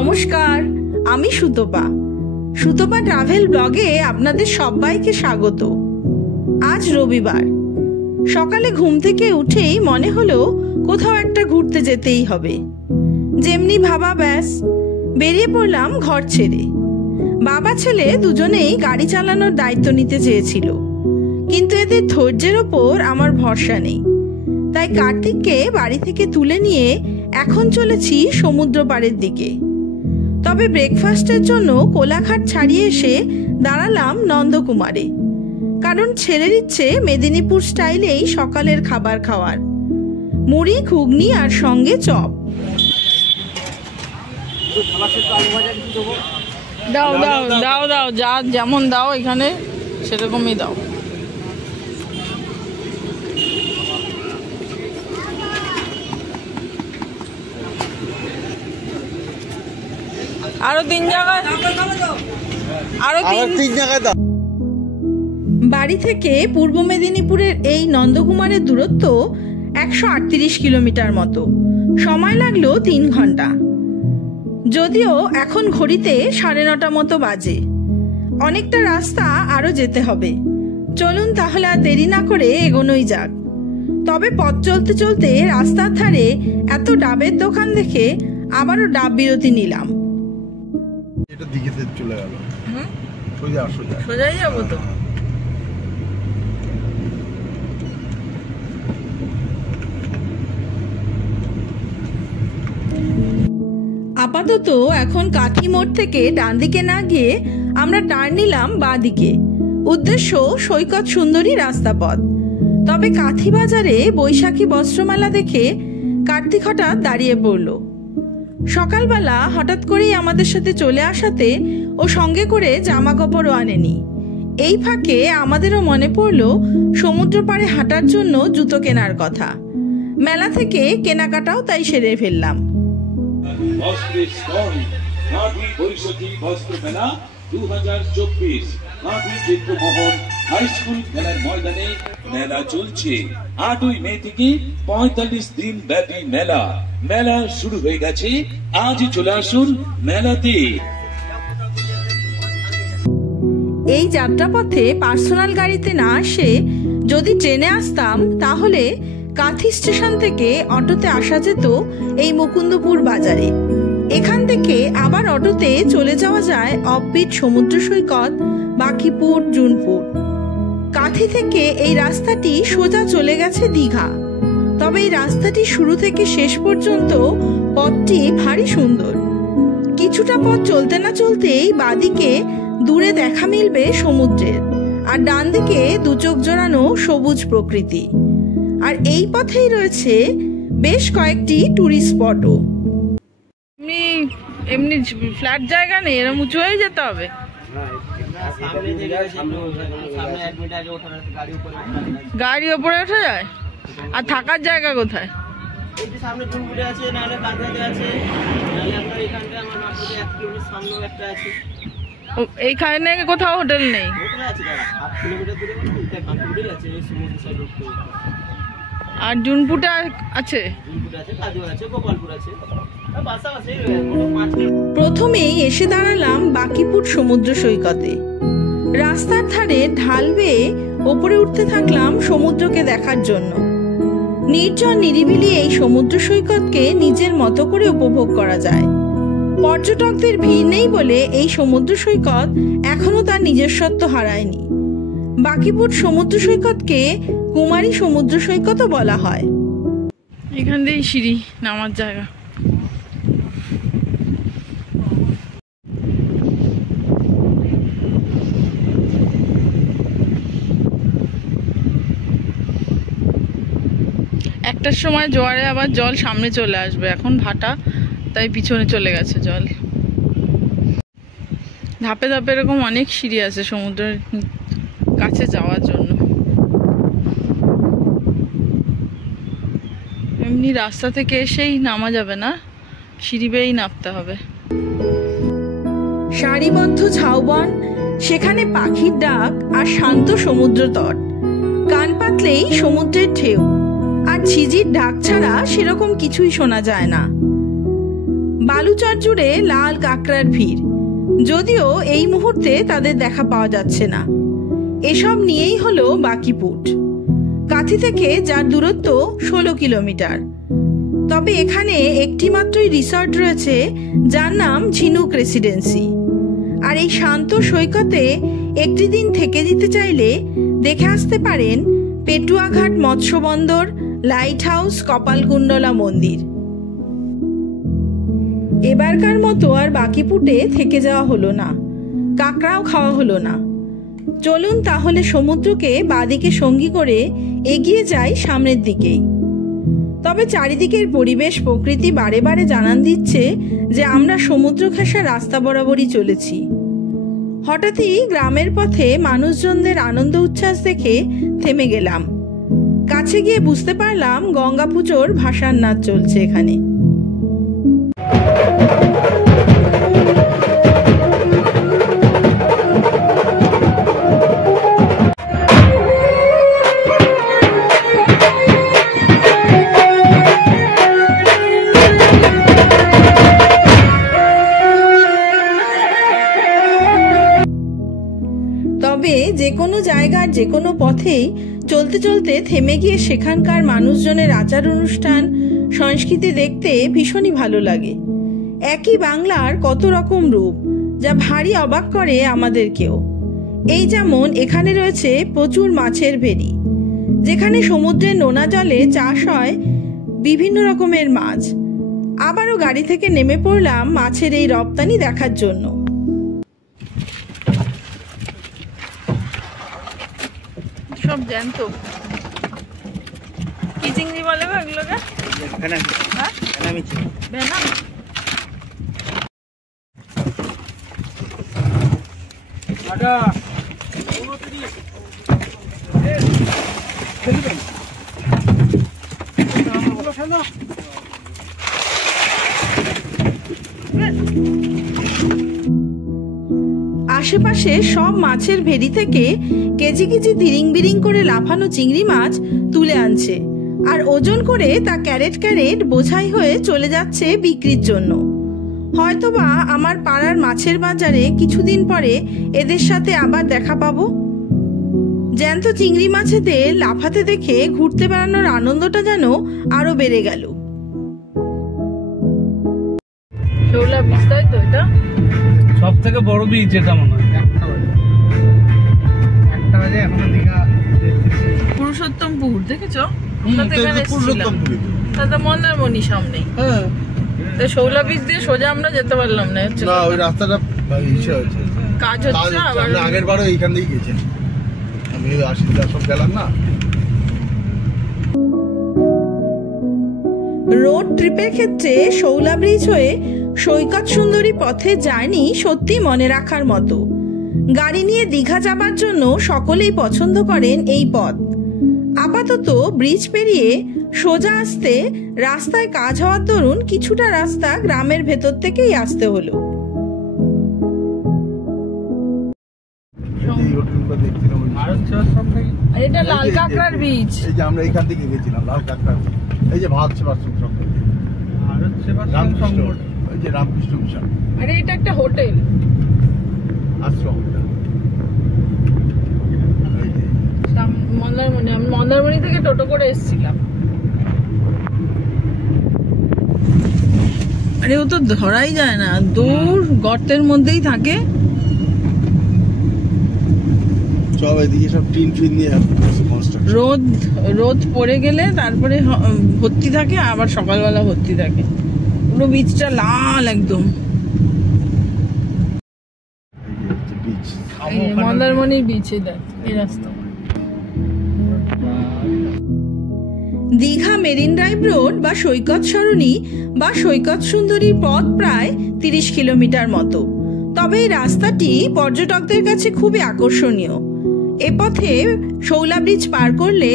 নমস্কার, আমি সুতপা। সুতপা ট্রাভেল ব্লগে আপনাদের সবাইকে স্বাগত। আজ রবিবার সকালে ঘুম থেকে উঠেই মনে হলো কোথাও একটা ঘুরতে যেতেই হবে। যেমনি ভাবা ব্যাস বেরিয়ে পড়লাম ঘর ছেড়ে। বাবা ছেলে দুজনেই গাড়ি চালানোর দায়িত্ব নিতে চেয়েছিল, কিন্তু এদের ধৈর্যের ওপর আমার ভরসা নেই। তাই কার্তিককে বাড়ি থেকে তুলে নিয়ে এখন চলেছি সমুদ্র পাড়ের দিকে। তবে ব্রেকফাস্টের জন্য কোলাঘাট ছাড়িয়ে এসে দাঁড়ালাম নন্দকুমারে, কারণ ছেলের ইচ্ছে মেদিনীপুর স্টাইলেই সকালের খাবার খাওয়ার, মুড়ি ঘুগনি আর সঙ্গে চপ। দাও দাও দাও দাও, যা যেমন দাও এখানে সেরকমই দাও। আরো তিন জায়গায় দাও। বাড়ি থেকে পূর্ব মেদিনীপুরের এই নন্দকুমারের দূরত্ব 138 কিলোমিটার মতো। সময় লাগলো 3 ঘন্টা, যদিও এখন ঘড়িতে 9:30 মতো বাজে। অনেকটা রাস্তা আরো যেতে হবে। চলুন তাহলে আর দেরি না করে এগোনোই যাক। তবে পথ চলতে চলতে রাস্তার ধারে এত ডাবের দোকান দেখে আবারও ডাব বিরতি নিলাম। সোজাই যাবো তো। আপাতত এখন কাঠি মোড় থেকে ডান দিকে না গিয়ে আমরা টার্ন নিলাম বাঁ দিকে। উদ্দেশ্য সৈকত সুন্দরী রাস্তা পথ। তবে কাঠি বাজারে বৈশাখী বস্ত্রমেলা দেখে কার্তিক হঠাৎ দাঁড়িয়ে পড়ল। সকালবেলা হঠাৎ করেই আমাদের সাথে চলে আসাতে ও সঙ্গে করে জামা কাপড়ও আনেনি। এই ফাঁকে আমাদেরও মনে পড়ল সমুদ্র পাড়ে হাঁটার জন্য জুতো কেনার কথা। মেলা থেকে কেনাকাটাও তাই সেরে ফেললাম। মেলা চলছে 8ই মে থেকে 45 দিন ব্যাপী মেলা। মেলা শুরু হয়ে গেছে, আজ চলে আসুন মেলাতে। এই যাত্রাপথে পার্সোনাল গাড়িতে না আসে যদি ট্রেনে আসতাম, তাহলে কাথি স্টেশন থেকে অটোতে আসা যেত এই মুকুন্দপুর বাজারে। এখান থেকে আবার অটোতে চলে যাওয়া যায় অফবিট সমুদ্র সৈকত, বাকিপুর, জুনপুর। কাথি থেকে এই রাস্তাটি সোজা চলে গেছে দীঘা। তবে এই রাস্তাটি শুরু থেকে শেষ পর্যন্ত পথটি ভারী সুন্দর। কিছুটা পথ চলতে না চলতেই বাদিকে দূরে দেখা মিলবে সমুদ্রের, আর ডান দিকে দু চোখ জোড়ানো সবুজ প্রকৃতি। আর এই পথেই রয়েছে বেশ কয়েকটি টুরিস্ট স্পটও। এমনি ফ্ল্যাট জায়গা নেই, এরকম উঁচু হয়ে যেতে হবে। গাড়ি ওপরে ওঠা যায়? আর থাকার জায়গা কোথায়? এইখানে কোথাও হোটেল নেই? আর জুনপুরটা আছে? প্রথমেই এসে দাঁড়ালাম বাকিপুর সমুদ্র সৈকতে। রাস্তার ধারে ঢাল বেয়ে ওপরে উঠতে থাকলাম সমুদ্রকে দেখার জন্য। নির্জন নিরিবিলি এই সমুদ্র সৈকতকে নিজের মতো করে উপভোগ করা যায়। পর্যটকদের ভিড় নেই বলে এই সমুদ্র সৈকত এখনো তার নিজস্বত্ব হারায়নি। বাকিপুর সমুদ্র সৈকতকে কুমারী সমুদ্র সৈকতও বলা হয়। এখান দিয়েই সিঁড়ি নামার জায়গা। একটার সময় জোয়ারে আবার জল সামনে চলে আসবে, এখন ভাটা, তাই পিছনে চলে গেছে জল। ধাপে ধাপে এরকম অনেক সিঁড়ি আছে সমুদ্রের কাছে যাওয়ার জন্য। এমনি রাস্তা থেকে এসেই নামা যাবে না, সিঁড়ি বেয়েই নামতে হবে। সারিবদ্ধ ঝাউবন, সেখানে পাখির ডাক আর শান্ত সমুদ্র তট। কান পাতলেই সমুদ্রের ঢেউ, আর ঝিঝির ডাক ছাড়া সেরকম কিছুই শোনা যায় না। বালুচর জুড়ে লাল কাঁকড়ার ভিড়, যদিও এই মুহূর্তে তাদের দেখা পাওয়া যাচ্ছে না। এসব নিয়েই হলো বাকিপুট, কাঁথি থেকে যার দূরত্ব 16 কিলোমিটার। তবে এখানে একটি মাত্রই রিসর্ট রয়েছে, যার নাম ঝিনুক রেসিডেন্সি। আর এই শান্ত সৈকতে একটি দিন থেকে যেতে চাইলে দেখে আসতে পারেন পেটুয়াঘাট মৎস্য বন্দর, লাইট হাউস, কপালকুণ্ডলা মন্দির। এবারকার মতো আর বাকিপুটে থেকে যাওয়া হলো না, কাঁকড়াও খাওয়া হলো না। চলুন তাহলে সমুদ্রকে বাদিকে সঙ্গী করে এগিয়ে যাই সামনের দিকেই। তবে চারিদিকের পরিবেশ প্রকৃতি বারে বারে জানান দিচ্ছে যে আমরা সমুদ্র ঘেঁষা রাস্তা বরাবরই চলেছি। হঠাৎই গ্রামের পথে মানুষজনদের আনন্দ উচ্ছ্বাস দেখে থেমে গেলাম। কাছে গিয়ে বুঝতে পারলাম গঙ্গা পুজোর ভাসান নাচ চলছে এখানে। তবে যে কোনো জায়গার যে কোনো পথেই চলতে চলতে থেমে গিয়ে সেখানকার মানুষজনের আচার অনুষ্ঠান সংস্কৃতি দেখতে ভীষণই ভালো লাগে। একই বাংলার কত রকম রূপ, যা ভারী অবাক করে আমাদেরকেও। এই যেমন এখানে রয়েছে প্রচুর মাছের ভেড়ি, যেখানে সমুদ্রের নোনা জলে চাষ হয় বিভিন্ন রকমের মাছ। আবারও গাড়ি থেকে নেমে পড়লাম মাছের এই রপ্তানি দেখার জন্য। সব জ্যান্ত। কি চিংড়ি বলে গো এগুলোকে? ভেনাম। আশেপাশে সব মাছের ভেড়ি থেকে কেজি কেজি তিরিং বিরিং করে লাফানো চিংড়ি মাছ তুলে আনছে, আর ওজন করে তা ক্যারেট ক্যারেট বোঝাই হয়ে চলে যাচ্ছে বিক্রির জন্য। হয়তোবা আমার পাড়ার মাছের বাজারে কিছুদিন পরে এদের সাথে আবার দেখা পাবো। জ্যান্ত চিংড়ি মাছেদের লাফাতে দেখে ঘুরতে বেড়ানোর আনন্দটা যেন আরো বেড়ে গেল। শৌলা বীজ, তাই তো এটা সব থেকে বড় বীজ, এটা মনে হয় একটা বাজে। এখন দীঘা পুরুষোত্তমপুর দেখেছো? মন্দারমণি সামনে। শৌলা বীজ দিয়ে সোজা আমরা যেতে পারলাম না, ওই রাস্তাটা কাজ হচ্ছে। আগের বারও এইখান দিয়ে গেছে, আমি সব গেলাম না। রোড ট্রিপের ক্ষেত্রে শৌলা ব্রিজ হয়ে সৈকত সুন্দরী পথে জার্নি সত্যি মনে রাখার মতো। গাড়ি নিয়ে দীঘা যাবার জন্য সকলেই পছন্দ করেন এই পথ। আপাতত ব্রিজ পেরিয়ে সোজা আসতে রাস্তায় কাজ হওয়ার দরুন কিছুটা রাস্তা গ্রামের ভেতর থেকেই আসতে হলো। এটা লাল কাঁকড়ার বীজ। এই যে আমরা এইখান থেকে গেছিলাম লাল কাঁকড়ার, এই যে ভারত সেবাশ্রম ওই যে রামকৃষ্ণ মিশন। আরে এটা একটা হোটেল আশ্রম। মন্দারমণি, আমি মন্দারমণি থেকে টোটো করে এসেছিলাম। আরে ও তো ধরাই যায় না, দূর গর্তের মধ্যেই থাকে। সব এদিকে সব টিন ফিন দিয়ে রোদ পড়ে গেলে তারপরে ভর্তি থাকে, আবার সকালবেলা ভর্তি থাকে। পুরো বীজটা লাল একদম। মন্দারমণির বীচে দেখ এই রাস্তা। দীঘা মেরিন ড্রাইভ রোড বা সৈকত সরণি বা সৈকত সুন্দরীর পথ প্রায় 30 কিলোমিটার মতো। তবে এই রাস্তাটি পর্যটকদের কাছে খুবই আকর্ষণীয়। এ পথে শৌলা ব্রিজ পার করলে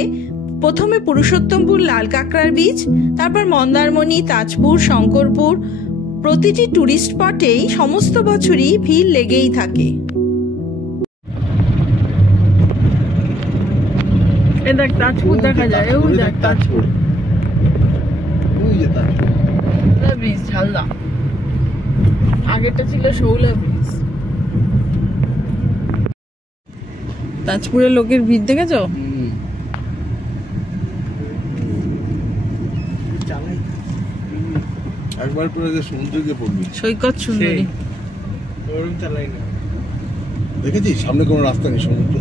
প্রথমে পুরুষোত্তমপুর লাল কাঁকড়ার বীজ, তারপর মন্দারমণি, তাজপুর, শঙ্করপুর। প্রতিটি টুরিস্ট স্পটেই সমস্ত বছরই ভিড় লেগেই থাকে। দেখ তাজপুর দেখা যায়, ওই দেখ তাজপুর ব্রিজ ঝালদা। আগেরটা ছিল শৌলা ব্রিজ। তাজপুরের লোকের ভিড় দেখেছো? একবার পরে যে সমুদ্রে গিয়ে পড়বি। সৈকত সুন্দরী চালাই না, দেখেছিস সামনে কোনো রাস্তা নেই, সমুদ্র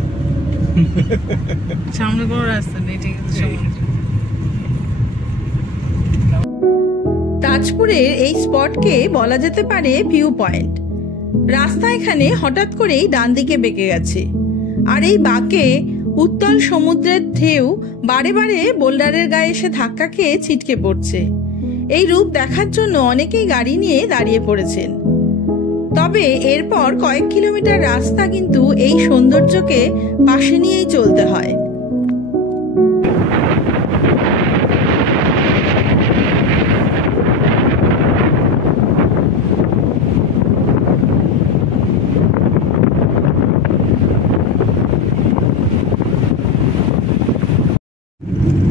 সামনে কোনো রাস্তা নেই, ঠিক আছে। তাজপুরের এই স্পটকে বলা যেতে পারে ভিউ পয়েন্ট। রাস্তা এখানে হঠাৎ করেই ডান দিকে বেঁকে গেছে, আর এই বাঁকে উত্তাল সমুদ্রের ঢেউ বারে বারে বোল্ডারের গায়ে এসে ধাক্কা খেয়ে ছিটকে পড়ছে। এই রূপ দেখার জন্য অনেকেই গাড়ি নিয়ে দাঁড়িয়ে পড়েছেন। তবে এরপর কয়েক কিলোমিটার রাস্তা কিন্তু এই সৌন্দর্যকে পাশে নিয়েই চলতে হয়।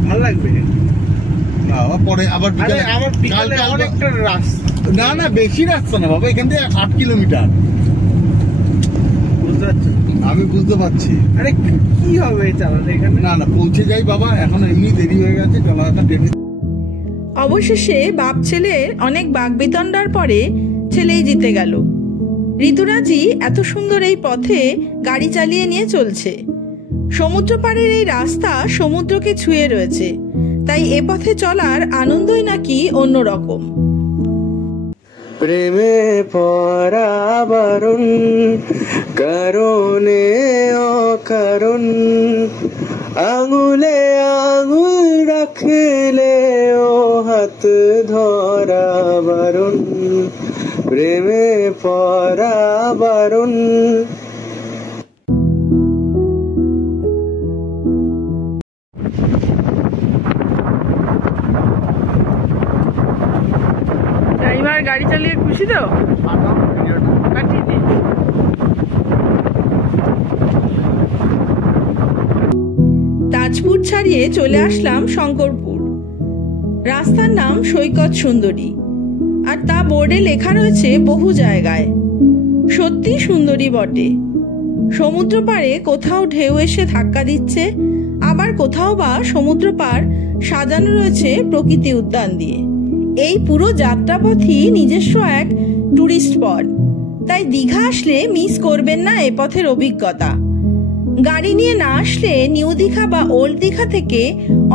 ভালো লাগবে না, পরে আবার অনেকটা রাস্তা, না না বেশি রাস্তা না বাবা, এখান থেকে 8 কিলোমিটার। বুঝতে পারছি, আমি বুঝতে পারছি। আরে কি হবে চালালে এখানে? না না পৌঁছে যাই বাবা, এখন এমনি দেরি হয়ে গেছে, চালাটা ট্রেনে। অবশেষে বাপ ছেলের অনেক বাগবিতণ্ডার পরে ছেলেই জিতে গেল। ঋতুরাজি এত সুন্দর এই পথে গাড়ি চালিয়ে নিয়ে চলছে। সমুদ্র পাড়ের এই রাস্তা সমুদ্রকে ছুঁয়ে রয়েছে, তাই এ পথে চলার আনন্দই নাকি অন্যরকম। প্রেমে পরা বারণ, কারণে অকারণ, আঙুলে আঙুল রাখলে ও হাত ধরা বারণ, প্রেমে পরা বারণ। ড্রাইভার গাড়ি চালিয়ে খুশি তো? তাজপুর ছাড়িয়ে চলে আসলাম শঙ্করপুর। রাস্তার নাম সৈকত সুন্দরী, আর তা বোর্ডে লেখা রয়েছে বহু জায়গায়। সত্যি সুন্দরী বটে। সমুদ্র পাড়ে কোথাও ঢেউ এসে ধাক্কা দিচ্ছে, আবার কোথাও বা সমুদ্র পাড় সাজানো রয়েছে প্রকৃতি উদ্যান দিয়ে। এই পুরো যাত্রাপথই নিজস্ব এক টুরিস্ট স্পট, তাই দীঘা আসলে মিস করবেন না এ পথের অভিজ্ঞতা। গাড়ি নিয়ে না আসলে নিউ দীঘা বা ওল্ড দীঘা থেকে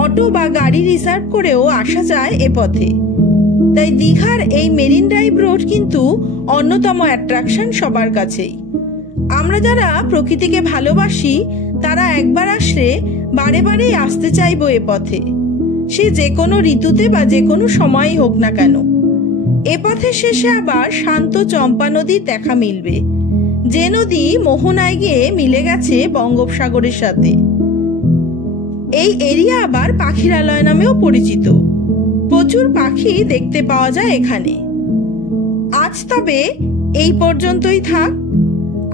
অটো বা গাড়ি রিজার্ভ করেও আসা যায় এ পথে। তাই দীঘার এই মেরিন ড্রাইভ রোড কিন্তু অন্যতম অ্যাট্রাকশন সবার কাছেই। আমরা যারা প্রকৃতিকে ভালোবাসি তারা একবার আসলে বারে বারেই আসতে চাইবো এ পথে, সে যে কোনো ঋতুতে বা যে কোনো সময়ই হোক না কেন। এ পথের শেষে আবার শান্ত চম্পা নদীর দেখা মিলবে, যে নদী মোহনায় গিয়ে মিলে গেছে বঙ্গোপসাগরের সাথে। এই এরিয়া আবার পাখিরালয় নামেও পরিচিত। প্রচুর পাখি দেখতে পাওয়া যায় এখানে। আজ তবে এই পর্যন্তই থাক।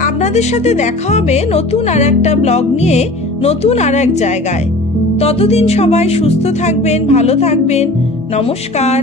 আপনাদের সাথে দেখা হবে নতুন আর একটা ব্লগ নিয়ে, নতুন আর এক জায়গায়। ততদিন সবাই সুস্থ থাকবেন, ভালো থাকবেন। নমস্কার।